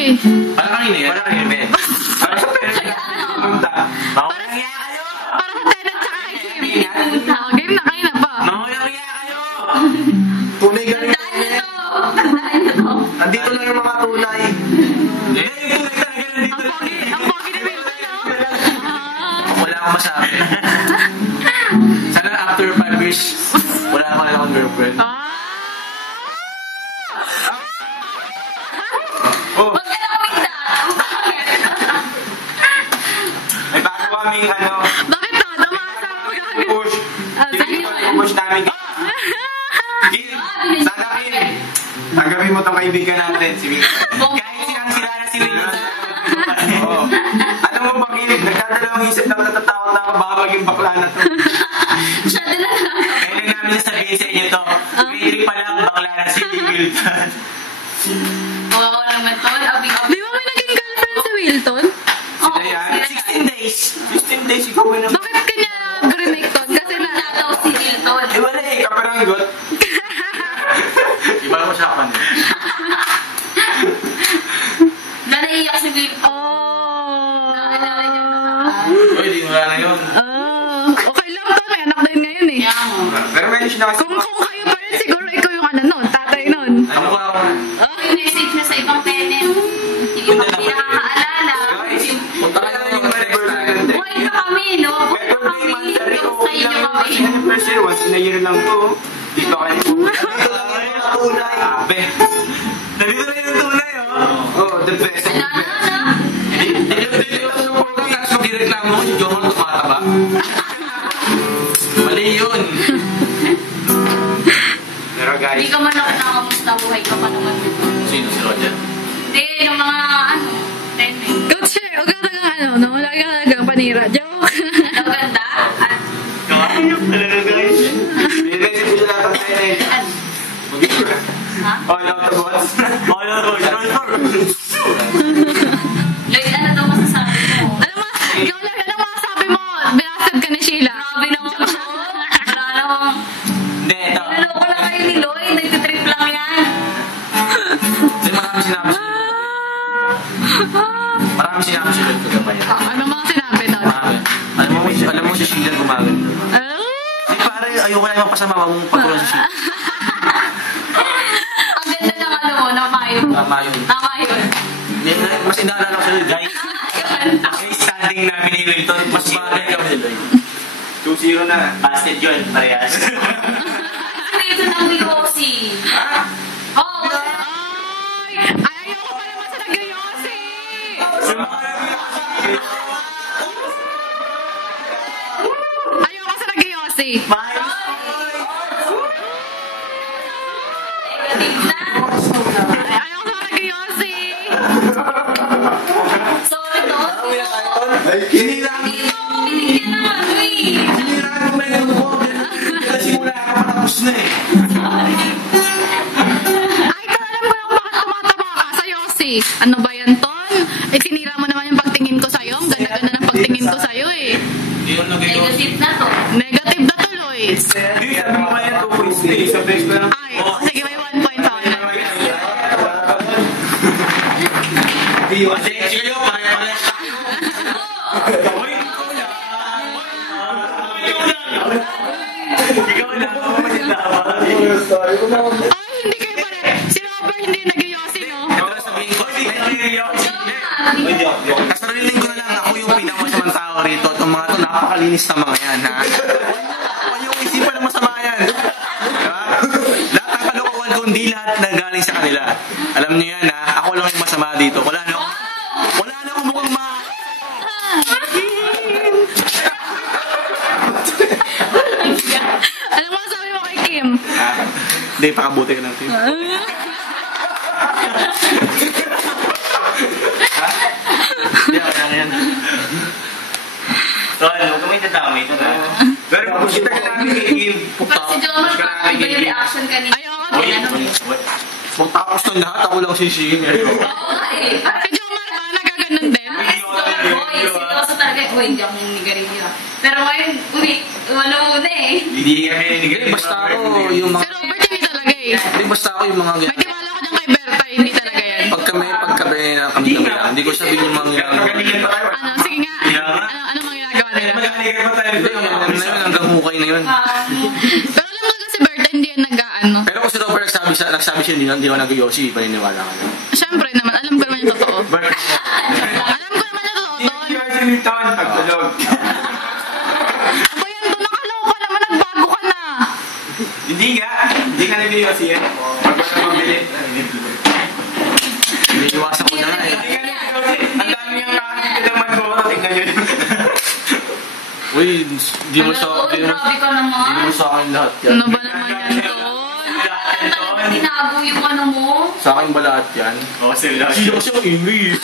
eh. Parang kanina yun. Parang kanina yun. Parang sa pera. Para sa Tenet tsaka kay Kim. Game na, kayo na ba? Mamaya kayo! Tunay ganun. Tandaan nyo to. Nandito lang yung mga tunay. Eh, yung tunay talaga nandito lang. Ang pogi na Wilton, no? Wala akong masabi. Sana after 5 years, wala pa rin akong girlfriend. Oh, Huwag ka na kumigda. Ang pangit. may bago kaming ano, Bakit na? Dumasa mo gagawin. push. Push namin. Sana Kim, tanggapin mo tong kaibigan natin, si Wilton. Kahit sila na si Wilton. Oo. Alam mo ba, Kim, nagdadalawang isip lang natatakot na ako baka maging bakla na to. Masyado na lang. Kailan namin sasabihin sa inyo to, may pa lang bakla na si Wilton. Oo, naman to. Di ba may naging girlfriend si Wilton? Sila yan? 16 days. 16 days, ikaw na. Bakit kanya grinekton? Kasi na... Nataw si Hilton. Eh wala eh, kaparanggot. Iba ang usapan niya. Nanaiyak si Hilton. Oh. Nakakilala niya na. Uy, di wala na yun. Okay lang to. May anak din ngayon eh. Kaya mo. Pero may siya nakasama. Kung kayo pa rin, siguro ikaw yung ano nun, tatay nun. Ano ba ako? Yung message na sa ibang tenet. Hindi mo pinakaalala. Punta kayo yung Mandarin. Buhay na kami, no? Buhay na kami. Sa inyo kami. First year, once in a year lang to. Dito kayo. Dito lang yung tunay. Abe. Nandito na yung tunay, oh. Oh, the best. Ano, ano? Dito lang yung tunay. Tapos mag-reklamo ko si Johan tumataba. Mali yun. Pero guys, Hindi ka man ako nakamusta. Buhay ka pa naman. Sino si Roger? Hindi, yung mga ano, tenet. Coach, huwag ka talagang ano, no? Wala ka talagang panira. Joke. Ang ganda. At, binibigay ko lahat ng tenet. ha? All out the bots. Oh, no, Roger. Lloyd, ano daw masasabi mo? Ano ma? Ikaw lang, ano masasabi mo? Binasag ka ni Sheila. Grabe naman to. Wala namang... Hindi, ito. Naloko lang kayo ni Lloyd. Nagtitrip lang yan. Kasi marami sinabi si Marami sinabi si Lloyd kagabay. Ano mga sinabi doon? Marami. Alam mo si Sheila gumaganda. Di pare, ayoko na yung mapasama mong patuloy si Sheila. Ang ganda ng ano mo, ng mayo. Tama yun. Tama yun. Mas inaalala ko sa Lloyd, guys. Yun. May standing namin ni Wilton. Mas bagay kami ni Lloyd. 2-0 na. Basket yun, parehas. Ito ng VOC. Ha? Oo. Ay! Ayoko pa naman sa nag-yosi! Ayoko sa nag-yosi! Negative na. Ayoko sa nag-yosi! Sorry, to. Siniraan Binigyan ng ano eh. mo na yung ko. Kasi mula ka patapos na eh. Ay, ito alam ko lang bakit tumataba ka sa yosi. Ano ba yan, Ton? Eh, sinira mo naman yung pagtingin ko sa'yo. Ang ganda-ganda ng pagtingin ko sa'yo eh. Hindi yun nag-iwas. Negative na to. Negative na tuloy. Hindi, sabi mo kaya 2 points na eh. Sa base ko lang. Ay, sige, may 1 point sa akin. Kasi kayo, pare-pares tayo. Uy, ikaw lang. Ay, hindi kayo pare. Si Robert hindi nag-yosi, no? Ito sabihin ko, hindi ka nag-iwas. Kasi narinig ko na lang, ako yung pinakamasamang tao rito. Itong mga ito, napakalinis na mga yan, ha? Huwag yung isipan ng masama yan. Diba? Lahat ng kalokohan ko, hindi lahat na galing sa kanila. Alam niyo yan, ha? Ako lang yung masama dito. Wala na akong mukhang Ano mo sabi mo kay Kim? Hindi, pakabuti ka ng team. Hindi, wala na yan. So, ano, kung may dadamay ito na. Pero kung kita ka namin kikil. Pag si Jomar, parang iba yung reaction kanina. Ayoko Uy, din. magtapos ng lahat, ako lang sisihin. Oo nga eh. Si Jomar ba? Nagaganon din? Boy, seryoso talaga. Uy, hindi ako ninigarilyo. Pero ngayon, wala muna eh. Hindi kami ninigalit. Basta ako, yung mga... Si Robert hindi talaga eh. Hindi, basta ako yung mga... May tiwala ko dyan kay Berta, hindi talaga yan. Pagka may na kami lang. Hindi ko sabihin yung mga ginagawa. Kagalingan pa tayo. Ano, sige nga. Ano mga ginagawa nila? Magkakaligan pa tayo. Hindi, hanggang hukay na yun. Pero alam mo kasi Berta, hindi yan nag-ano. Pero kung si Robert nagsabi siya, hindi ako nag-Yossi, paniniwala ka na. Siyempre naman, alam ko naman yung totoo. Bert, Alam ko naman yung totoo doon. Hindi kasi yung taon pagtulog. Ako yan doon, nakaloka naman, nagbago ka na. Hindi nga. Hindi ka nabili kasi yan. Pag wala mabili. iniiwasan ko na nga eh. Hindi ka nabili kasi. Ang dami niyang kakakita ng Marlboro. Tingnan nyo. Uy, di mo sa Grabe ka naman. akin lahat yan. Ano ba naman yan doon? Talagang tinago yung ano mo. Sa akin ba lahat yan? Oo, sila. Hindi kasi ako ingay eh.